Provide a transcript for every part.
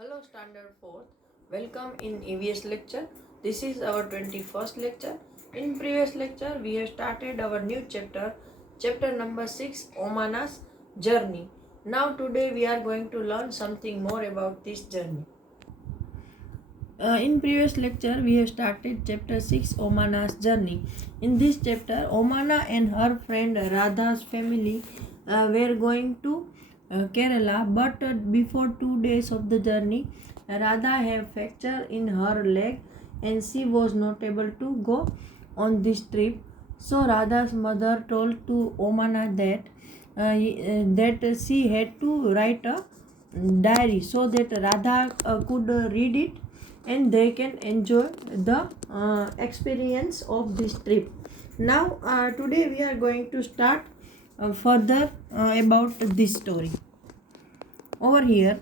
Hello Standard 4th, welcome in EVS lecture. This is our 21st lecture. In previous lecture we have started our new chapter number 6, Omana's journey. Now today we are going to learn something more about this journey. In previous lecture we have started chapter 6, Omana's journey. In this chapter Omana and her friend Radha's family were going to Kerala, but before 2 days of the journey Radha had fracture in her leg and she was not able to go on this trip. So Radha's mother told to Omana that she had to write a diary so that Radha could read it and they can enjoy the experience of this trip. Now today we are going to start further about this story. Over here,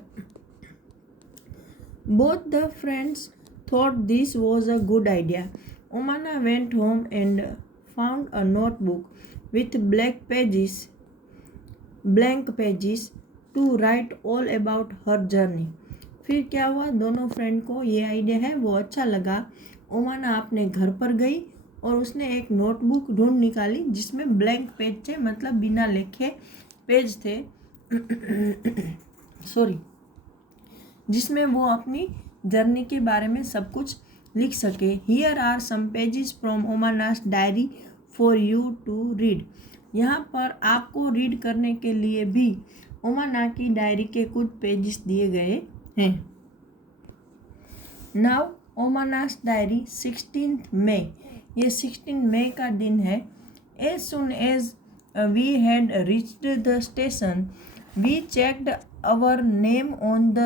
both the friends thought this was a good idea. Omana went home and found a notebook with blank pages to write all about her journey. फिर क्या हुआ, दोनों friend को ये idea है वो अच्छा लगा. ओमाना अपने घर पर गई और उसने एक नोटबुक ढूंढ निकाली जिसमें ब्लैंक पेज थे, मतलब बिना लिखे पेज थे जिसमें वो अपनी जर्नी के बारे में सब कुछ लिख सके. Here are some pages from Omana's diary for you to read. यहाँ पर आपको रीड करने के लिए भी ओमाना की डायरी के कुछ पेजेस दिए गए हैं. नाउ ओमानास डायरी 16 मई, ये 16 मई का दिन है. As soon as we had reached the station we checked our name on the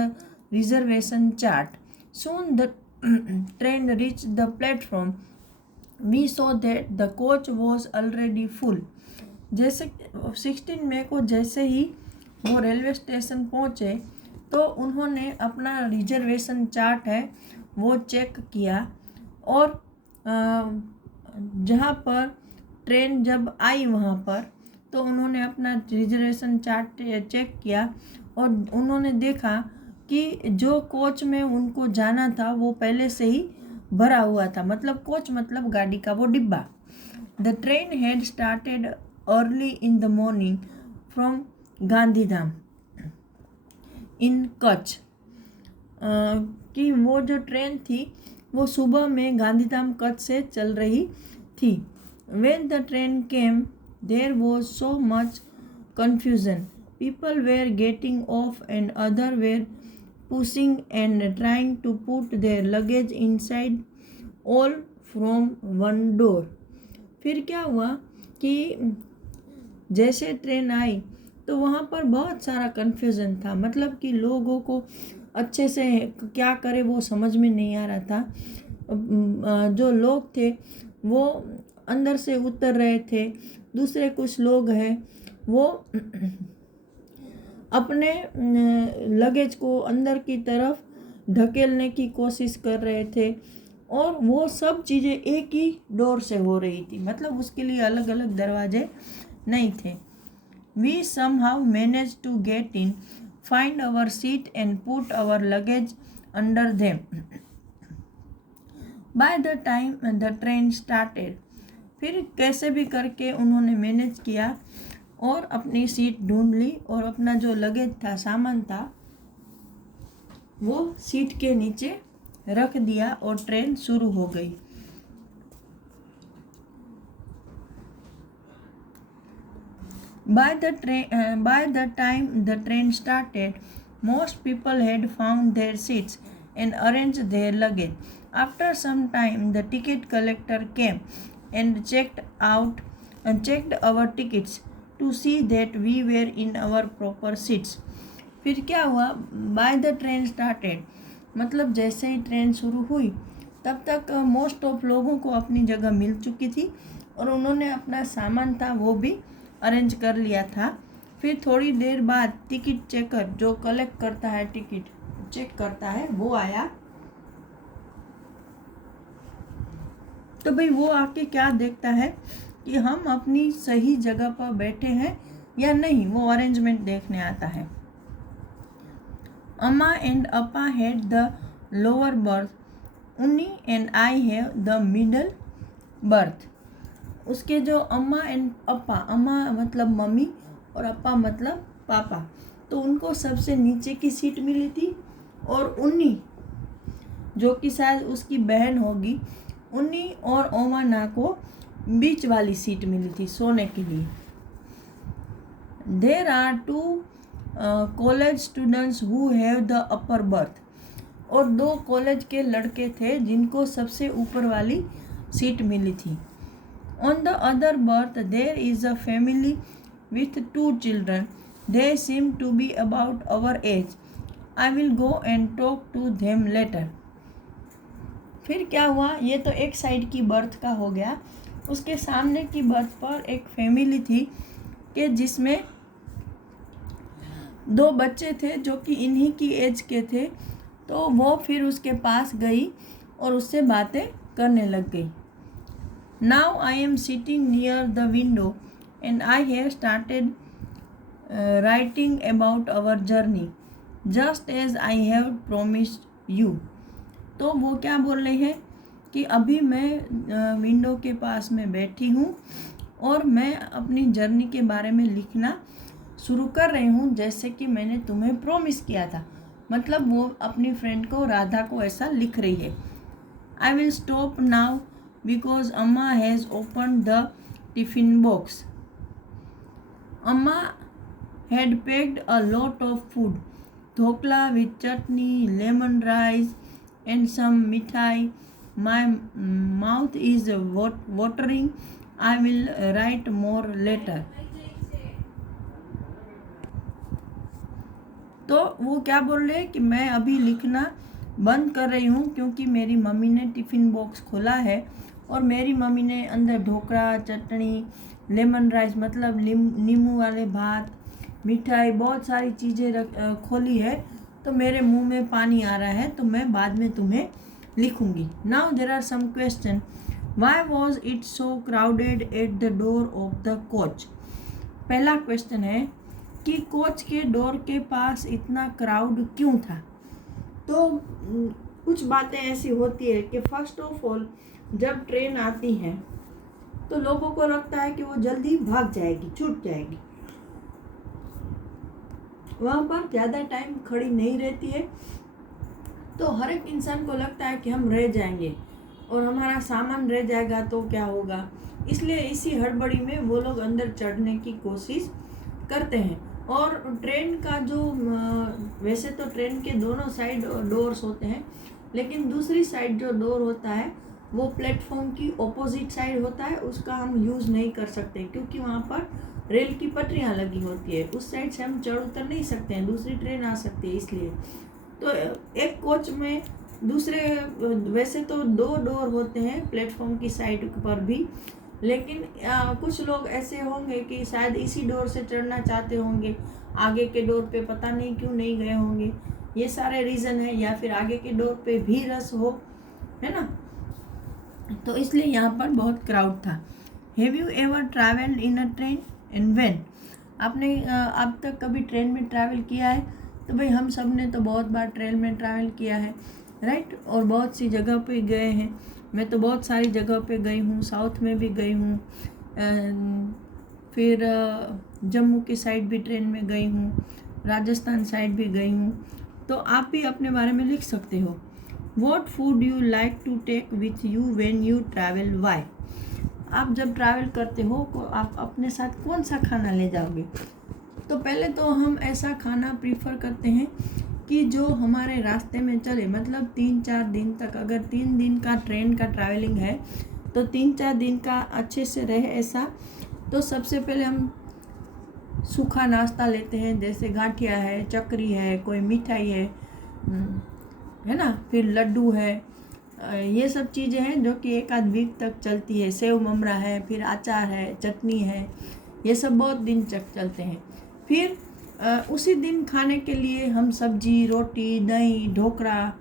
reservation chart. Soon the train reached the platform. We saw that the coach was already full. जैसे 16 मई को जैसे ही वो railway station पहुँचे तो उन्होंने अपना reservation chart है वो चेक किया और जहाँ पर ट्रेन जब आई वहाँ पर तो उन्होंने अपना रिजर्वेशन चार्ट चेक किया और उन्होंने देखा कि जो कोच में उनको जाना था वो पहले से ही भरा हुआ था. मतलब कोच मतलब गाड़ी का वो डिब्बा. The train had started early in the morning from Gandhidham in Kutch. कि वो जो ट्रेन थी वो सुबह में गांधीधाम कच्छ से चल रही थी. When the train came there was so much confusion. People were getting off and others were pushing and trying to put their luggage inside, all from one door. फिर क्या हुआ कि जैसे ट्रेन आई तो वहाँ पर बहुत सारा कन्फ्यूज़न था. मतलब कि लोगों को अच्छे से क्या करे वो समझ में नहीं आ रहा था. जो लोग थे वो अंदर से उतर रहे थे, दूसरे कुछ लोग हैं वो अपने लगेज को अंदर की तरफ ढकेलने की कोशिश कर रहे थे और वो सब चीज़ें एक ही डोर से हो रही थी. मतलब उसके लिए अलग अलग दरवाजे नहीं थे. We somehow manage to get in, find our seat and put our luggage under them. By the time the train started, फिर कैसे भी करके उन्होंने मैनेज किया और अपनी सीट ढूंढ ली और अपना जो लगेज था, सामान था, वो सीट के नीचे रख दिया और ट्रेन शुरू हो गई. By the time the train started, most people had found their seats and arranged their luggage. After some time, the ticket collector came and checked our tickets to see that we were in our proper seats. फिर क्या हुआ, by the train started मतलब जैसे ही train शुरू हुई तब तक most of लोगों को अपनी जगह मिल चुकी थी और उन्होंने अपना सामान था वो भी अरेंज कर लिया था. फिर थोड़ी देर बाद टिकट चेकर जो कलेक्ट करता है, टिकट चेक करता है, वो आया. तो भाई वो आके क्या देखता है कि हम अपनी सही जगह पर बैठे हैं या नहीं, वो अरेंजमेंट देखने आता है. Amma and Appa had the lower berth. Unni and I have the middle berth. उसके जो अम्मा एंड अप्पा, अम्मा मतलब मम्मी और अप्पा मतलब पापा, तो उनको सबसे नीचे की सीट मिली थी और उन्नी जो कि शायद उसकी बहन होगी, उन्नी और ओमाना को बीच वाली सीट मिली थी सोने के लिए। There are 2 college students who have the upper berth. और 2 कॉलेज के लड़के थे जिनको सबसे ऊपर वाली सीट मिली थी। On the other berth there is a family with 2 children, they seem to be about our age, I will go and talk to them later. फिर क्या हुआ, ये तो एक साइड की बर्थ का हो गया। उसके सामने की बर्थ पर एक फैमिली थी कि जिसमें 2 बच्चे थे जो कि इन्हीं की एज के थे। तो वो फिर उसके पास गई और उससे बातें करने लग गई। Now I am sitting near the window and I have started writing about our journey just as I have promised you. तो वो क्या बोल रहे हैं कि अभी मैं विंडो के पास में बैठी हूँ और मैं अपनी जर्नी के बारे में लिखना शुरू कर रही हूँ जैसे कि मैंने तुम्हें प्रॉमिस किया था। मतलब वो अपनी फ्रेंड को, राधा को ऐसा लिख रही है। I will stop now because Amma has open the tiffin box. Amma had packed a lot of food, dhokla with chutney, lemon rice and some mithai. My mouth is watering. I will write more later. तो वो क्या बोल रहे हैं कि मैं अभी लिखना बंद कर रही हूँ क्योंकि मेरी मम्मी ने टिफ़िन बॉक्स खोला है और मेरी मम्मी ने अंदर ढोकला, चटनी, लेमन राइस मतलब नींबू वाले भात, मिठाई, बहुत सारी चीज़ें खोली है। तो मेरे मुंह में पानी आ रहा है, तो मैं बाद में तुम्हें लिखूंगी। Now there are some question. Why was it so crowded at the door of the coach. पहला क्वेश्चन है कि कोच के डोर के पास इतना क्राउड क्यों था। तो कुछ बातें ऐसी होती है कि फर्स्ट ऑफ ऑल जब ट्रेन आती है तो लोगों को लगता है कि वो जल्दी भाग जाएगी, छूट जाएगी, वहाँ पर ज़्यादा टाइम खड़ी नहीं रहती है। तो हर एक इंसान को लगता है कि हम रह जाएंगे और हमारा सामान रह जाएगा तो क्या होगा, इसलिए इसी हड़बड़ी में वो लोग अंदर चढ़ने की कोशिश करते हैं। और ट्रेन का जो वैसे तो ट्रेन के दोनों साइड डोर्स होते हैं, लेकिन दूसरी साइड जो डोर होता है वो प्लेटफॉर्म की ऑपोजिट साइड होता है, उसका हम यूज़ नहीं कर सकते क्योंकि वहाँ पर रेल की पटरियाँ लगी होती है। उस साइड से हम चढ़ उतर नहीं सकते हैं, दूसरी ट्रेन आ सकती है इसलिए। तो एक कोच में दूसरे वैसे तो 2 डोर होते हैं प्लेटफॉर्म की साइड पर भी, लेकिन कुछ लोग ऐसे होंगे कि शायद इसी डोर से चढ़ना चाहते होंगे, आगे के डोर पे पता नहीं क्यों नहीं गए होंगे। ये सारे रीज़न है, या फिर आगे के डोर पे भी रश हो, है ना। तो इसलिए यहाँ पर बहुत क्राउड था। Have you ever travelled in a train and when. आपने अब तक कभी ट्रेन में ट्रैवल किया है? तो भाई हम सब ने तो बहुत बार ट्रेन में ट्रैवल किया है, राइट। और बहुत सी जगह पे गए हैं। मैं तो बहुत सारी जगह पे गई हूँ, साउथ में भी गई हूँ, फिर जम्मू की साइड भी ट्रेन में गई हूँ, राजस्थान साइड भी गई हूँ। तो आप भी अपने बारे में लिख सकते हो। What food you like to take with you when you travel, why. आप जब ट्रैवल करते हो तो आप अपने साथ कौन सा खाना ले जाओगे। तो पहले तो हम ऐसा खाना प्रीफर करते हैं कि जो हमारे रास्ते में चले, मतलब 3-4 दिन तक। अगर 3 दिन का ट्रेन का ट्रैवलिंग है तो 3-4 दिन का अच्छे से रहे ऐसा। तो सबसे पहले हम सूखा नाश्ता लेते हैं, जैसे गाठिया है, चकरी है, कोई मिठाई है ना, फिर लड्डू है, ये सब चीज़ें हैं जो कि 1 आध वीक तक चलती है। सेव ममरा है, फिर अचार है, चटनी है, ये सब बहुत दिन तक चलते हैं। फिर उसी दिन खाने के लिए हम सब्जी, रोटी, दही, ढोकला,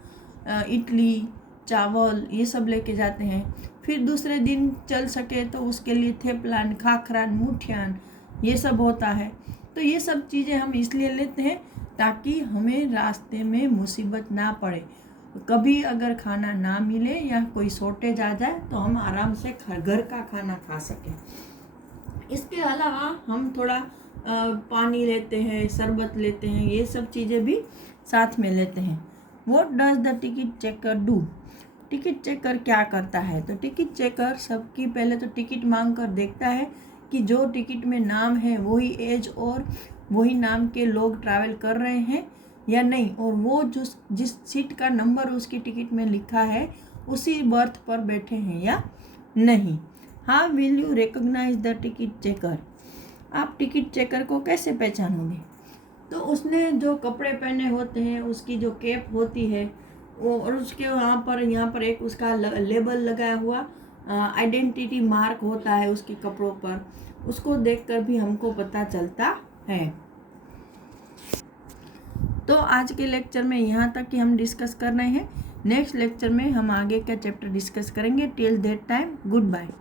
इडली, चावल ये सब लेके जाते हैं। फिर दूसरे दिन चल सके तो उसके लिए थेपलान, खाखरान, मुठियान ये सब होता है। तो ये सब चीज़ें हम इसलिए लेते हैं ताकि हमें रास्ते में मुसीबत ना पड़े। कभी अगर खाना ना मिले या कोई शॉर्टेज आ जाए तो हम आराम से घर का खाना खा सकें। इसके अलावा हम थोड़ा पानी लेते हैं, शरबत लेते हैं, ये सब चीज़ें भी साथ में लेते हैं। What does the ticket checker do? Ticket checker क्या करता है? तो टिकट चेकर सबकी पहले तो टिकट मांग कर देखता है कि जो टिकट में नाम है वही एज और वही नाम के लोग ट्रैवल कर रहे हैं या नहीं, और वो जिस सीट का नंबर उसकी टिकट में लिखा है उसी बर्थ पर बैठे हैं या नहीं। How will you recognise the ticket checker? आप टिकट चेकर को कैसे पहचानोगे? तो उसने जो कपड़े पहने होते हैं, उसकी जो कैप होती है वो, और उसके यहाँ पर एक उसका लेबल लगाया हुआ आइडेंटिटी मार्क होता है उसके कपड़ों पर, उसको देखकर भी हमको पता चलता है। तो आज के लेक्चर में यहाँ तक कि हम डिस्कस कर रहे हैं। नेक्स्ट लेक्चर में हम आगे का चैप्टर डिस्कस करेंगे। Till that time good bye.